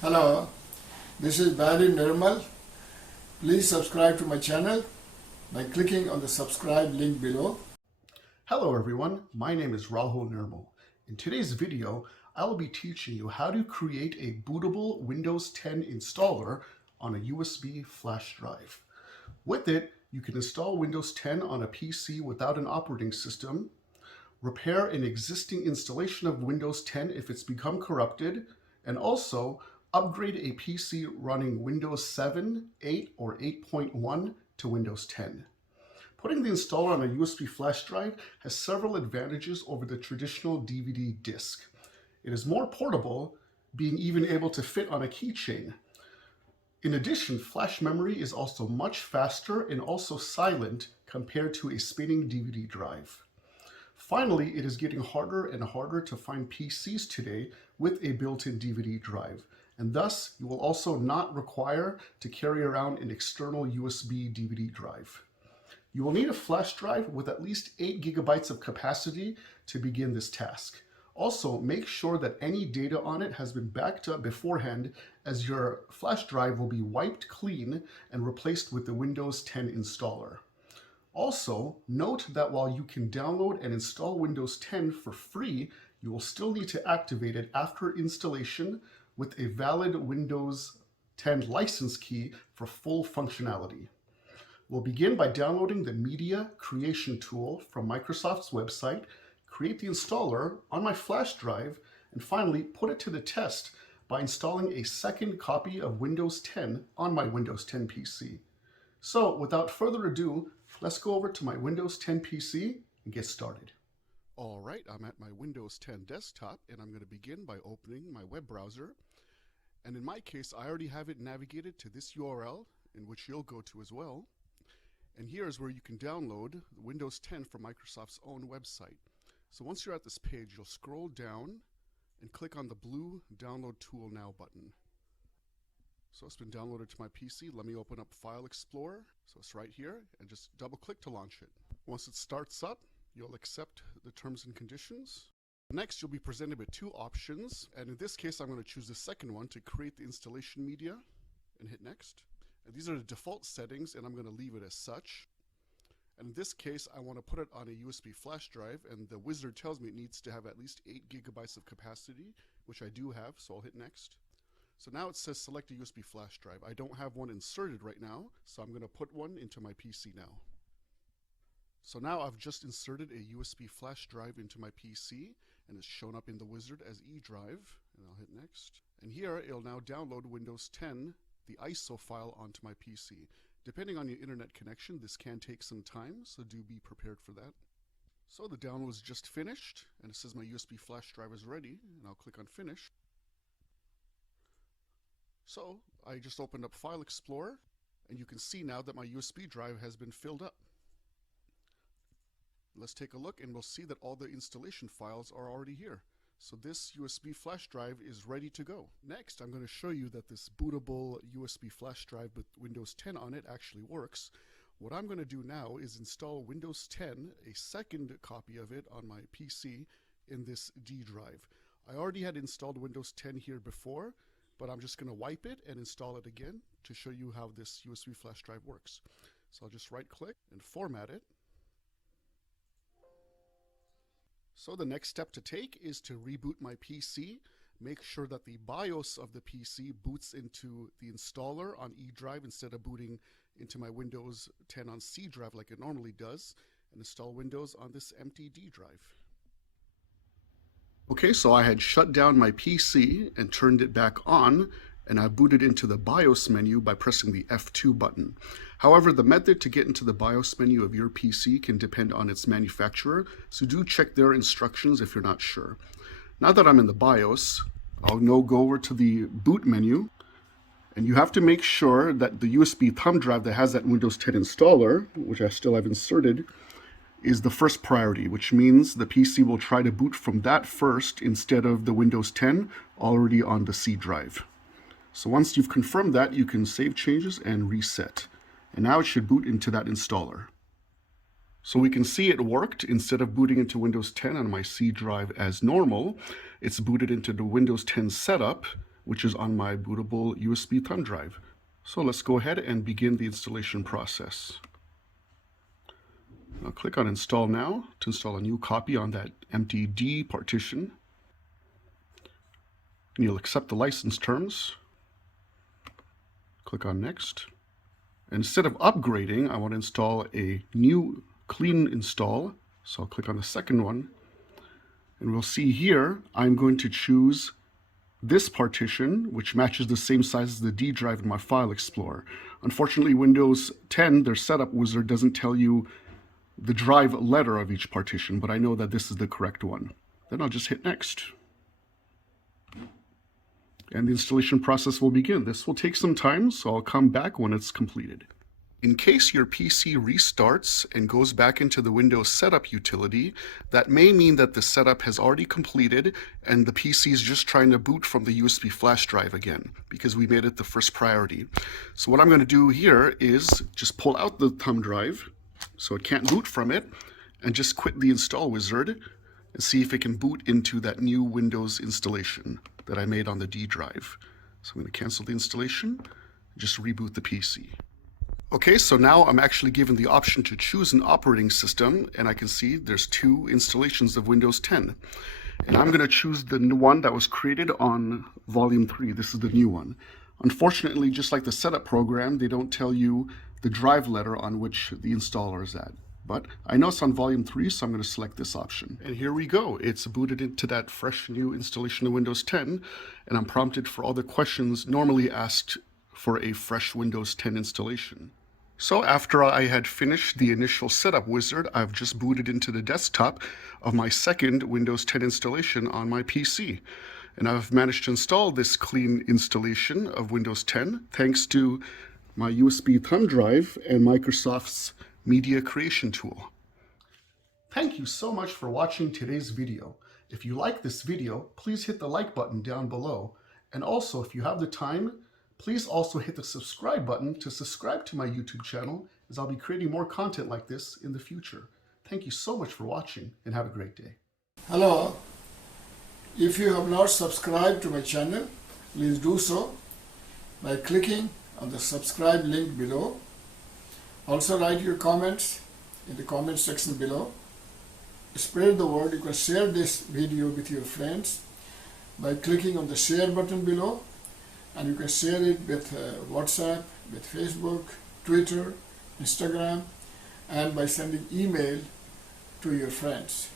Hello, this is Barry Nirmal. Please subscribe to my channel by clicking on the subscribe link below. Hello everyone, my name is Rahul Nirmal. In today's video, I will be teaching you how to create a bootable Windows 10 installer on a USB flash drive. With it, you can install Windows 10 on a PC without an operating system, repair an existing installation of Windows 10 if it's become corrupted, and also upgrade a PC running Windows 7, 8, or 8.1 to Windows 10. Putting the installer on a USB flash drive has several advantages over the traditional DVD disc. It is more portable, being even able to fit on a keychain. In addition, flash memory is also much faster and also silent compared to a spinning DVD drive. Finally, it is getting harder and harder to find PCs today with a built-in DVD drive, and thus you will also not require to carry around an external USB DVD drive. You will need a flash drive with at least 8 gigabytes of capacity to begin this task. Also, make sure that any data on it has been backed up beforehand, as your flash drive will be wiped clean and replaced with the Windows 10 installer. Also, note that while you can download and install Windows 10 for free, you will still need to activate it after installation with a valid Windows 10 license key for full functionality. We'll begin by downloading the Media Creation tool from Microsoft's website, create the installer on my flash drive, and finally put it to the test by installing a second copy of Windows 10 on my Windows 10 PC. So without further ado, let's go over to my Windows 10 PC and get started. All right, I'm at my Windows 10 desktop and I'm going to begin by opening my web browser. And in my case, I already have it navigated to this URL, in which you'll go to as well. And here is where you can download Windows 10 from Microsoft's own website. So once you're at this page, you'll scroll down and click on the blue Download Tool Now button. So it's been downloaded to my PC. Let me open up File Explorer. So it's right here, and just double click to launch it. Once it starts up, you'll accept the terms and conditions. Next, you'll be presented with two options, and in this case I'm going to choose the second one to create the installation media and hit next. And these are the default settings, and I'm going to leave it as such. And in this case, I want to put it on a USB flash drive, and the wizard tells me it needs to have at least 8 gigabytes of capacity, which I do have, so I'll hit next. So now it says select a USB flash drive. I don't have one inserted right now, so I'm going to put one into my PC now. So now I've just inserted a USB flash drive into my PC, and it's shown up in the wizard as E drive, and I'll hit next. And here it'll now download Windows 10, the ISO file, onto my PC. Depending on your internet connection, this can take some time, so do be prepared for that. So the download is just finished, and it says my USB flash drive is ready, and I'll click on Finish. So I just opened up File Explorer, and you can see now that my USB drive has been filled up. Let's take a look, and we'll see that all the installation files are already here. So this USB flash drive is ready to go. Next, I'm going to show you that this bootable USB flash drive with Windows 10 on it actually works. What I'm going to do now is install Windows 10, a second copy of it on my PC, in this D drive. I already had installed Windows 10 here before, but I'm just going to wipe it and install it again to show you how this USB flash drive works. So I'll just right click and format it. So the next step to take is to reboot my PC. Make sure that the BIOS of the PC boots into the installer on E drive instead of booting into my Windows 10 on C drive like it normally does, and install Windows on this empty D drive. Okay, so I had shut down my PC and turned it back on, and I booted into the BIOS menu by pressing the F2 button. However, the method to get into the BIOS menu of your PC can depend on its manufacturer, so do check their instructions if you're not sure. Now that I'm in the BIOS, I'll now go over to the boot menu, and you have to make sure that the USB thumb drive that has that Windows 10 installer, which I still have inserted, is the first priority, which means the PC will try to boot from that first instead of the Windows 10 already on the C drive. So once you've confirmed that, you can save changes and reset. And now it should boot into that installer. So we can see it worked. Instead of booting into Windows 10 on my C drive as normal, it's booted into the Windows 10 setup, which is on my bootable USB thumb drive. So let's go ahead and begin the installation process. I'll click on Install Now to install a new copy on that empty D partition. And you'll accept the license terms. Click on Next. Instead of upgrading, I want to install a new clean install. So I'll click on the second one. And we'll see here, I'm going to choose this partition, which matches the same size as the D drive in my File Explorer. Unfortunately, Windows 10, their setup wizard doesn't tell you the drive letter of each partition, but I know that this is the correct one. Then I'll just hit Next. And the installation process will begin. This will take some time, so I'll come back when it's completed. In case your PC restarts and goes back into the Windows Setup utility, that may mean that the setup has already completed and the PC is just trying to boot from the USB flash drive again, because we made it the first priority. So what I'm going to do here is just pull out the thumb drive, so it can't boot from it, and just quit the install wizard and see if it can boot into that new Windows installation that I made on the D drive. So I'm going to cancel the installation and just reboot the PC. Okay, so now I'm actually given the option to choose an operating system, and I can see there's two installations of Windows 10. And I'm going to choose the one that was created on Volume 3. This is the new one. Unfortunately, just like the setup program, they don't tell you the drive letter on which the installer is at. But I know it's on Volume 3, so I'm going to select this option. And here we go. It's booted into that fresh new installation of Windows 10, and I'm prompted for all the questions normally asked for a fresh Windows 10 installation. So after I had finished the initial setup wizard, I've just booted into the desktop of my second Windows 10 installation on my PC. And I've managed to install this clean installation of Windows 10 thanks to my USB thumb drive and Microsoft's media creation tool. Thank you so much for watching today's video. If you like this video, please hit the like button down below. And also, if you have the time, please also hit the subscribe button to subscribe to my YouTube channel, as I'll be creating more content like this in the future. Thank you so much for watching, and have a great day. Hello. If you have not subscribed to my channel, please do so by clicking on the subscribe link below. Also write your comments in the comment section below. Spread the word. You can share this video with your friends by clicking on the share button below. And you can share it with WhatsApp, with Facebook, Twitter, Instagram, and by sending email to your friends.